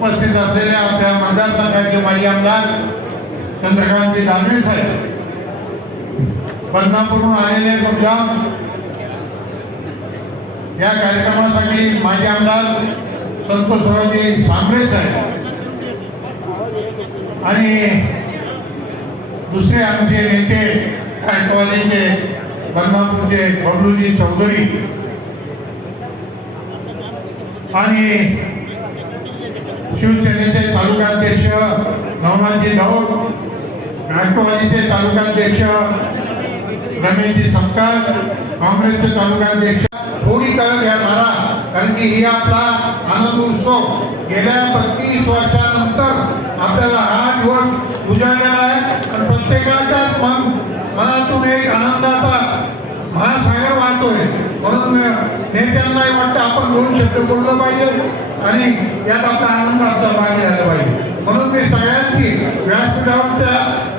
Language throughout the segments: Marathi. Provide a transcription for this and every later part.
उपस्थित असलेल्या आपल्या मतदारसंघाचे माजी आमदार चंद्रकांतजी दानवे साहेब. बदनापूरहून आलेले तुमच्या या कार्यक्रमासाठी माजी आमदार संतोषरावजी सांबरे साहेब. आणि दुसरे आमचे नेते राष्ट्रवादीचे बदनापूरचे बबलूजी चौधरी. आणि शिवसेनेचे तालुकाध्यक्ष नवनाथजी धौड राष्ट्रवादीचे तालुकाध्यक्ष रमेशजी सपकाळ काँग्रेसचे तालुकाध्यक्ष थोडी कळ घ्या मला कारण की ही आपला आनंद उत्सव गेल्या पस्तीस वर्षानंतर आपल्याला हा दिवस उजाडलेला आहे. आणि प्रत्येकाच्या मन मनातून एक आनंदाचा महासागर वाहतोय. म्हणून नेत्यांनाही वाटतं आपण दोन शब्द बोललं पाहिजे आणि यात आपला आनंदात सहभागी झाला पाहिजे. म्हणून मी सगळ्यांची व्यासपीठावरच्या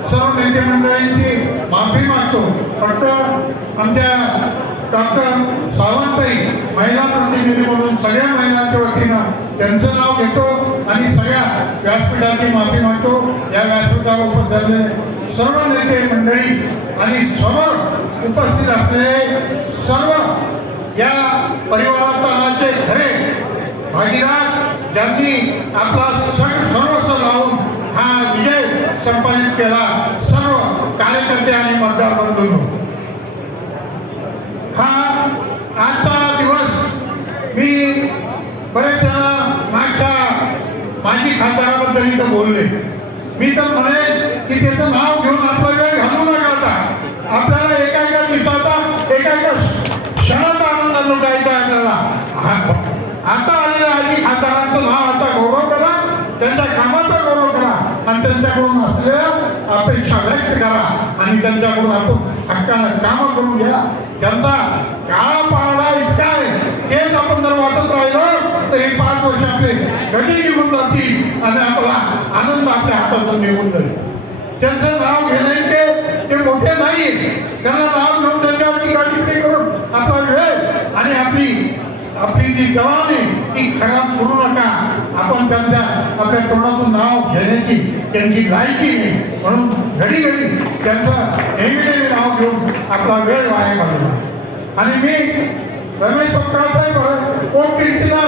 सर्व नेते मंडळींची माफी मागतो. फक्त आमच्या डॉक्टर सावंतही महिला प्रतिनिधी म्हणून सगळ्या महिलांच्या वतीनं त्यांचं नाव घेतो आणि सगळ्या व्यासपीठाची माफी मागतो. या व्यासपीठावर उपस्थित झालेले सर्व नेते मंडळी आणि समोर उपस्थित असलेले सर्व या परिवाराचे खरे भागीदार ज्यांनी आपला सर्वस्व लावून हा विजय संपादित केला सर्व कार्यकर्ते आणि मतदार बंधूंनो. हा आजचा दिवस मी बरेच माझ्या माजी खासदाराबद्दल इथं बोलले. मी तर म्हणेन की त्याचं नाव घेऊन आपला वेळ घालू नका आता. आपल्याला एका एका दिवसाचा एका एका क्षणाचा आनंद लुटायचा आहे आपल्याला हा- आता आलेल्या आजी खासदारांचं नाव आता गौरव करा त्यांच्या कामाचा गौरव करा आणि त्यांच्याकडून असलेल्या अपेक्षा व्यक्त करा आणि त्यांच्याकडून आपण हक्कानं कामं करून घ्या. त्यांचा काळा पाळणा इतका आहे. हेच आपण जर वाचत राहिलो तर हे पाच वर्ष आपले कधी निघून जातील आणि आपला आनंद आपल्या हातातून निघून जाईल. त्यांचं नाव घेण्याचे ते ते मोठे नाही. त्यांना नाव घेऊन त्यांच्यावरती टिप्पणी करून आपला वेळ आणि आपली आपली जी जवान आहे ती खराब करू नका. आपण त्यांच्या आपल्या तोंडातून नाव घेण्याची त्यांची लायकी नाही. म्हणून घडी घडी त्यांचं नेहमी नेहमी नाव घेऊन आपला वेळ वाया घालवला. आणि मी रमेश सपकाळ साहेब कोण कीर्तीला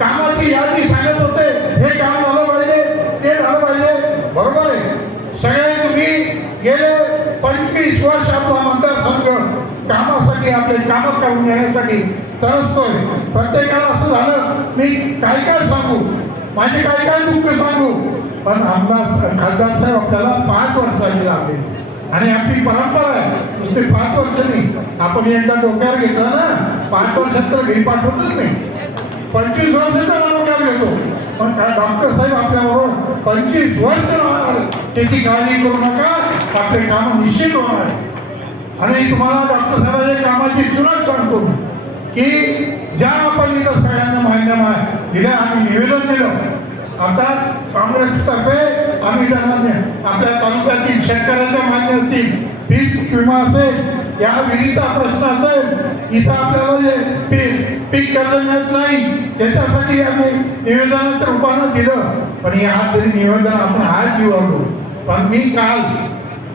कामाची यादी सांगत होते. हे काम झालं पाहिजे ते झालं पाहिजे. बरोबर आहे. सगळे तुम्ही गेले पंचवीस वर्ष आपला मतदार कामं करून घेण्यासाठी तरसतोय. प्रत्येकाला असं झालं मी काय काय सांगू? माझे काय काय दुःख सांगू? पण आमदार खासदार साहेब आपल्याला पाच वर्षाची लागले. आणि आपली परंपरा आहे. नुसते पाच वर्षांनी आपण एकदा डोक्यावर घेतला ना पाच वर्षात तर घरी पाठवतच नाही पंचवीस वर्षाचा डोक्यावर घेतो. पण काय डॉक्टर साहेब आपल्याबरोबर पंचवीस वर्ष राहणार त्याची काळजी करू नका. आपले काम निश्चित होणार आहे आणि तुम्हाला डॉक्टर साहेबांच्या कामाची चुनाव सांगतो की ज्या आपण इथं सगळ्यांना मान्य दिल्या आम्ही निवेदन दिलं आता काँग्रेसतर्फे आम्ही त्यांना आपल्या तालुक्यातील शेतकऱ्याच्या मान्य असतील पीक विमा असेल या विधीचा प्रश्न असेल इथं आपल्याला जे पीक पीक कर्ज मिळत नाही त्याच्यासाठी आम्ही निवेदनाच्या रूपानं दिलं. पण या तरी निवेदन आपण आज जीव पण मी काल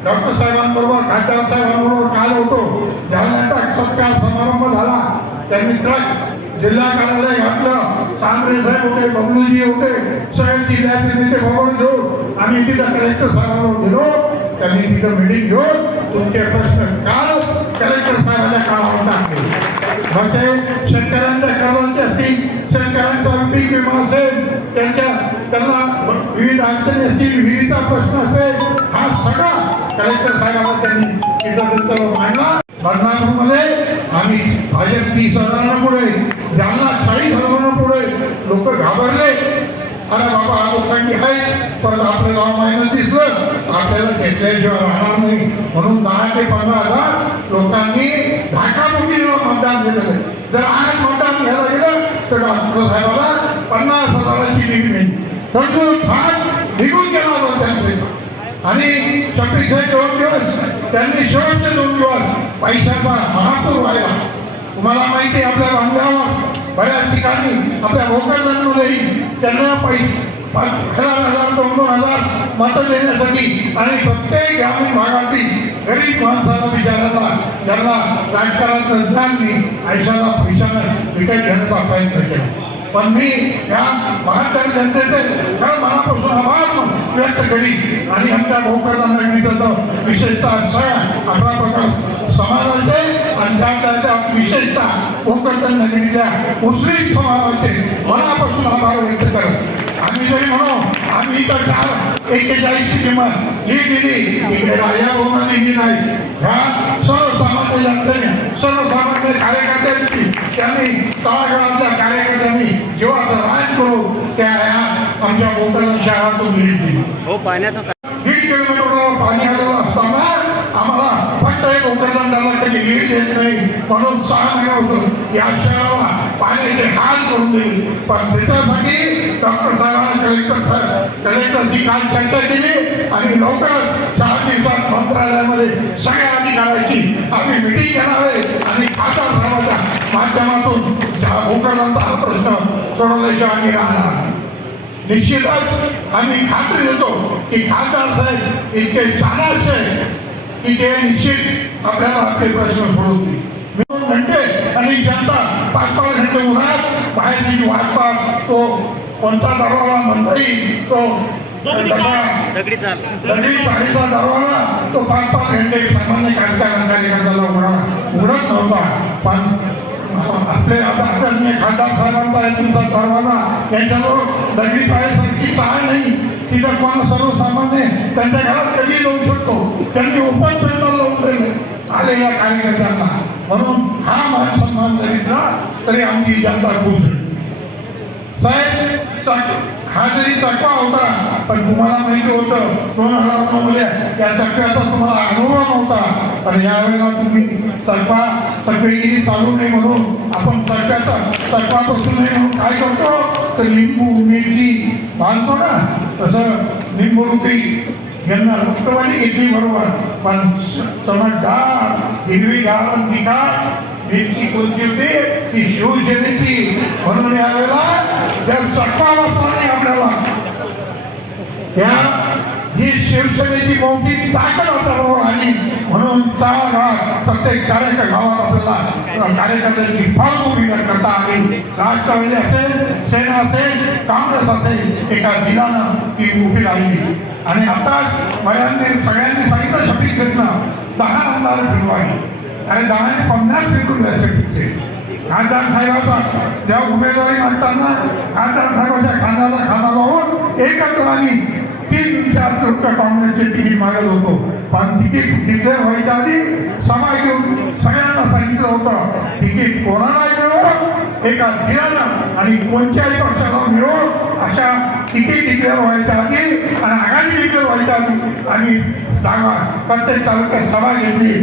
डॉक्टर साहेबांबरोबर खासदार साहेबांबरोबर काल होतो. जालन्याचा सत्कार समारंभ झाला. त्यांनी ट्रक जिल्हा कार्यालय घातलं. सांबरे साहेब होते बबलूजी होते सगळे जिल्ह्याचे नेते भवन घेऊन आम्ही तिथं कलेक्टर साहेबांवर गेलो. त्यांनी तिथं मिटिंग घेऊन तुमचे प्रश्न काल कलेक्टर साहेबांच्या कामावर टाकले. मग ते शेतकऱ्यांच्या कर्जांचे असतील शेतकऱ्यांचा पीक विमा असेल त्यांच्या त्यांना विविध अडचणी असतील विविध प्रश्न असेल हा सगळा कलेक्टर साहेबांना त्यांनी तिथं त्यांचं मांडला. बदनापूरमध्ये आम्ही भाजप तीस हजारांपुढे जालना चाळीस हजारांपुढे लोक घाबरले अरे बाबा हा लोकांनी आहे पण आपलं गाव महिन्यात दिसलं आपल्याला घेतल्याशिवाय राहणार नाही. म्हणून दहा ते पंधरा हजार लोकांनी धाकामुकीला मतदान दिलेलं आहे जर आज मतदान घ्यायला गेलं तर डॉक्टर साहेबाला पन्नास हजाराची लीड नाही. परंतु फार निघून गेला होता त्यांचे. आणि शपीचे दोन दिवस त्यांनी शेवटचे दोन दिवस पैशाचा महापूर व्हायला. तुम्हाला माहिती आहे आपल्या बांधल्यावर बऱ्याच ठिकाणी आपल्या भोकरदनमध्येही त्यांना पैसे हजार हजार दोन दोन हजार मतं देण्यासाठी आणि प्रत्येक ग्रामीण भागातील गरीब माणसाला विचारायला त्यांना राजकारणाचं ज्ञान नाही. आयुष्याला पैशानं विकत घेण्याचा प्रयत्न केला. पण मी या बहात्तर जनतेचे खरं मनापासून आभार व्यक्त करी. आणि आमच्या भाऊकरांना विचारतो विशेषतः सगळ्या अठरा प्रकार समाजाचे आणि त्या त्या विशेषतः भोकरदन नगरीच्या मुस्लिम समाजाचे मनापासून आभार व्यक्त करत आम्ही जरी म्हणू आम्ही तर चार एक्केचाळीसची किंमत ही दिली इकडे राजा भवनाने ही नाही. ह्या सर्वसामान्य जनतेने सर्वसामान्य कार्यकर्त्यांनी त्यांनी तळागाळातल्या कार्यकर्त्यांनी जीवाचं राज करू त्या आमच्या भोकरदन शहरातून भेट दिली. हो पाण्याचा दीड किलोमीटरवर पाणी आलेलं असताना आम्हाला फक्त एक उपकरण त्याला कधी लीड देत नाही म्हणून सहा महिन्यापासून या शहराला पाण्याचे हाल करून दिली. पण त्याच्यासाठी डॉक्टर साहेबांना कलेक्टर साहेब कलेक्टरशी काल चर्चा केली आणि लवकरच चार दिवसात मंत्रालयामध्ये सगळ्या अधिकाऱ्याची आम्ही मिटिंग घेणार आहे आणि खासदार साहेबाच्या माध्यमातून त्या उपकरणांचा हा प्रश्न सोडवल्याशिवाय आम्ही राहणार. निश्चितच आम्ही खात्री देतो की खासदार साहेब इतके चाणाक्ष आहे की ते निश्चित आपल्याला आपले प्रश्न सोडवतील. दोन घंटे आणि जनता पाच पाच घंटे उन्हात बाहेरची वाट पाहत तो कोणता दरवाजा म्हणता येईल तो दगडी साडीचा दरवाजा तो पाच पाच घंटे सामान्य कार्यकर्त्याला उघडा उघडत नव्हता. पण आपले आता आदरणीय खासदार साहेबांचा आहे तुमचा सर्वांना त्यांच्यावर दगडी पायासारखी चाळ नाही. तिथं कोण सर्वसामान्य त्यांच्या घरात कधी जाऊ शकतो. त्यांनी ओपन पेंडल लावून दिले आलेल्या कार्यकर्त्यांना. म्हणून हा मान सन्मान जरी दिला तरी आमची जनता खुश साहेब हा जरी चकवा होता पण तुम्हाला माहिती होतं दोन हजार नऊ या चकव्याचा तुम्हाला अनुभव नव्हता. पण यावेळेला तुम्ही चकवा चकवेगिरी चालू नये म्हणून आपण चकव्याचा चकवा बसू नये म्हणून काय करतो? तर लिंबू मिरची बांधतो ना. तसं लिंबूरुपी यांना रक्तवाणी घेतली बरोबर. पण चमकदार हिरवी गावन तिखट मिरची कोणती होती? ती शिवसेनेची. म्हणून यावेळेला त्या चकवा बसला नाही आपल्याला. या ही शिवसेनेची मोठी ताकद आपल्याबरोबर बरोबर म्हणून त्या गावात प्रत्येक कार्यकर्ता गावात आपल्याला कार्यकर्त्यांची फार भूमिका करता आली राजकारणी असेल सेना असेल काँग्रेस असेल एका दिलानं ती उभी राहिली. आणि आता बऱ्यांनी सगळ्यांनी सांगितलं शपथ घेतलं. दहा आमदार फिरवावी आणि दहाने पन्नास फिरून द्यायचे पिक्चे खासदार साहेबाचा त्या उमेदवारी मागताना खासदार साहेबाच्या खानाला खाना लावून एकच चार लोक काँग्रेसचे तिकीट मागत होतो. पण तिकीट डिक्लेअर व्हायच्या आधी सभा घेऊन सगळ्यांना सांगितलं होतं तिकीट कोणाला मिळो एका दिरानं आणि कोणत्याही पक्षाला मिळो अशा तिकीट डिक्लेअर व्हायच्या आधी आणि आगामी डिक्लेअर व्हायच्या आधी आम्ही जागा प्रत्येक तालुक्यात सभा घेतली.